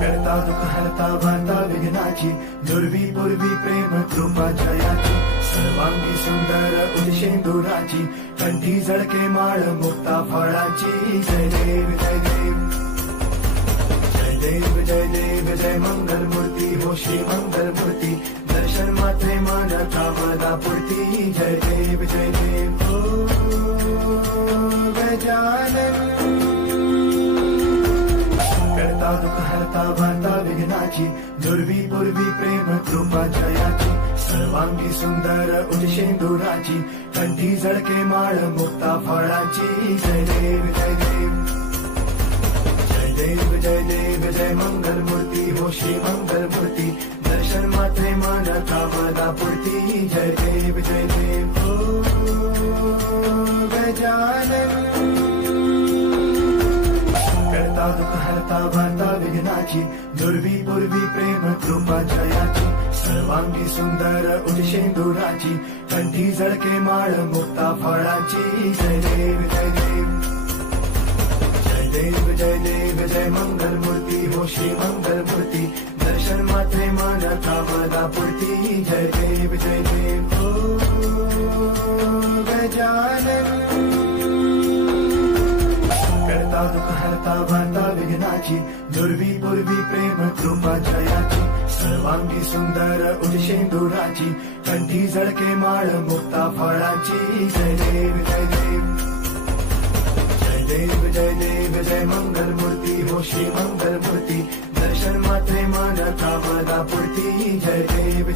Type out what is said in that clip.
करता दुःख हरता वार्ता विघ्नाची, दुर्वी पूर्वी प्रेम कृपा जयाची, सर्वांगी सुंदर उदिशेंदुराची, कंठी झळके माळ मुक्ता फळाची. जय देव जय देव जय देव जय देव जय मंगल मूर्ती हो श्री मंगल मूर्ती, दर्शन मात्रे मान कामना पूर्ती. जय देव हो गजानन. करता दुःख हरता वार्ता विघ्नाची, दुर्वी पूर्वी प्रेम कृपा जयाची, सर्वांगी सुंदर उदिशेंदुराची, कंठी झळके माळ मुक्ता फळाची. जय देव जय देव जय देव जय मंगल मूर्ती हो श्री मंगल मूर्ती, दर्शन मात्रे मान कामना पूर्ती. जय देव हो गजानन. करता दुःख हरता वार्ता विघ्नाची, दुर्वी पूर्वी प्रेम कृपा जयाची, सर्वांगी सुंदर उदिशेंदुराची, कंठी झळके माळ मुक्ता फळाची. जय देव जय देव जय मंगल मूर्ती हो श्री मंगल मूर्ती, दर्शन मात्रे मान कामना पूर्ती. जय देव हो गजानन. करता दुःख हरता वार्ता विघ्नाची, दुर्वी पूर्वी प्रेम कृपा जयाची, सर्वांगी सुंदर उदिशेंदुराची, कंठी झळके माळ मुक्ता फळाची. जय देव जय मंगल मूर्ती हो श्री मंगल मूर्ती, दर्शन मात्रे मान कामना पूर्ती. जय देव.